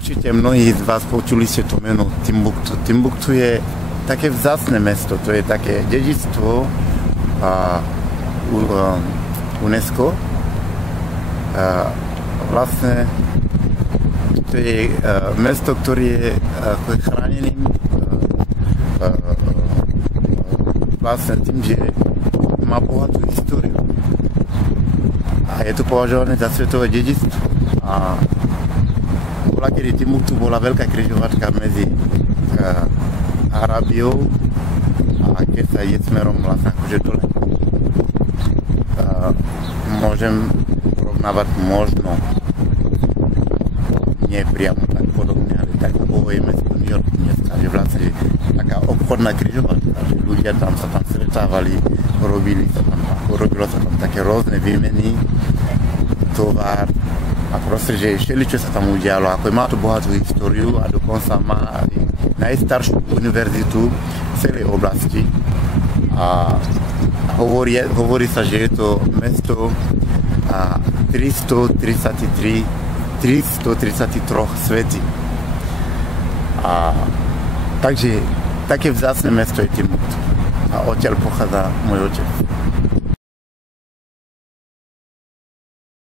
Určite mnohí z vás počuli ste to meno Timbuktu. Timbuktu je také vzácne mesto, to je také dedičstvo UNESCO. Vlastne to je mesto, ktoré je chráneným vlastne tým, že má bohatú históriu. A je to považované za svetové dedičstvo. A bola, kedy Timbuktu bola veľká križovačka medzi Arábiou a keď sa ide smerom vlastne akože dole. Môžem porovnávať možno nie priamo tak podobne, ale tak je mesto New York dneska, že vlastne taká obchodná križovačka, že ľudia tam sa tam stretávali, robilo sa tam také rôzne výmeny, tovar a proste, že všeličo sa tam udialo, ako má to bohatú históriu a dokonca má najstaršiu univerzitu v celej oblasti a hovorí sa, že je to mesto 333 svetí. A takže také vzácne mesto je Timbuktu. A odtiaľ pochádza môj otec.